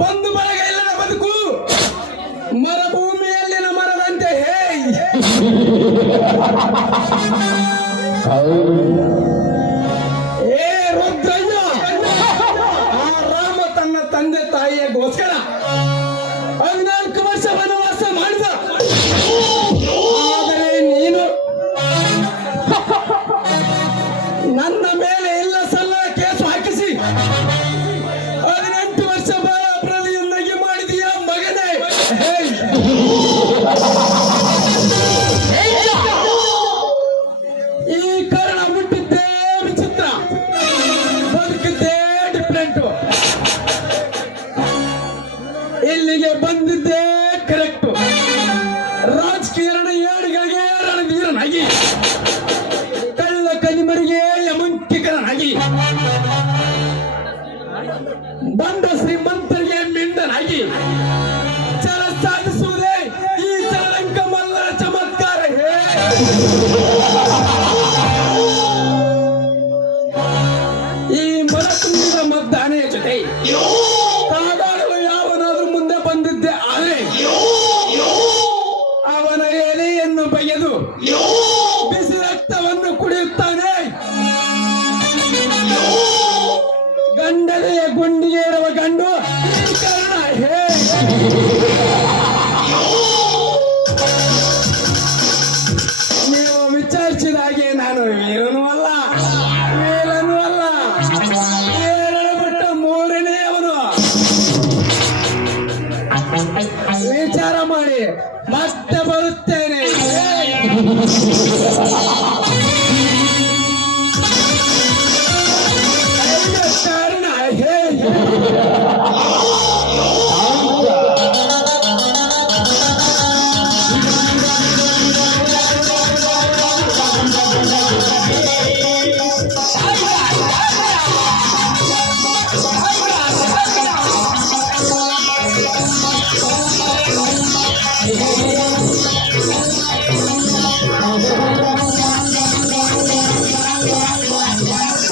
ಬಂದು ಬರಗ ಇಲ್ಲದ ಬದುಕು ಮರುಭೂಮಿಯಲ್ಲಿನ ಮರದಂತೆ ಏ ರುದ್ರಯ್ಯ, ಆ ರಾಮ ತನ್ನ ತಂದೆ ತಾಯಿಯಗೋಸ್ಕರ 14 ವರ್ಷ ವನವಾಸ ಮಾಡಿದ. ಆದರೆ ನೀನು ನನ್ನ ಮೇಲೆ ಇಲ್ಲ ಸಲ್ಲ ಕೇಸು ಹಾಕಿಸಿ 18 ವರ್ಷ ಬಾಳ ಅಪರಾಧಿಯನ್ನಾಗಿ ಮಾಡಿದೀಯ ಮಗನೇ. ಈ ಕಾರಣ ಮುಟ್ಟಿದ್ದೇ ವಿಚಿತ್ರ, ಬದುಕಿದ್ದೇ ಡಿಫ್ರೆಂಟ್, ಇಲ್ಲಿಗೆ ಬಂದಿದ್ದೇ ಕರೆಕ್ಟ್. ರಾಜಕೀಯನ ಏಳಿಗೆಗೆ ರಣಧೀರನಾಗಿ, ಕಳ್ಳ ಕನಿಮರಿಗೆ ಯಮಂಕಿಕರನಾಗಿ, ಬಂಡ ಶ್ರೀಮಂತರಿಗೆ ಮಿಂಡನಾಗಿ ಛಲ ಸಾಧಿಸುವುದೇ ಈ ಚಲರಂಕ ಮಲ್ಲರ ಚಮತ್ಕಾರ. ಈ ಮರ ತುಂಬಿದ ಮದ್ದಾನೆಯ ಜೊತೆ ಕಾದಾಡಲು ಯಾವನಾದ್ರೂ ಮುಂದೆ ಬಂದಿದ್ದೆ ಆದರೆ ಅವನ ಎಲೆಯನ್ನು ಬಗೆದು ಬಿಸಿ ರಕ್ತವನ್ನು ಕುಡಿಯುತ್ತಾನೆ. ಗಂಡನೆಯ ಗುಂಡಿಗೆ ಇರುವ ಗಂಡು ಈ ಕಾರಣ. ನೀವು ವಿಚಾರಿಸಿದ ಹಾಗೆ ನಾನು ವೀರನೂ ಅಲ್ಲ, ವೀರನೂ ಅಲ್ಲ, 2 ಬಿಟ್ಟ 3ನೇ ಅವನು. ವಿಚಾರ ಮಾಡಿ ಮತ್ತೆ ಬರುತ್ತೇನೆ.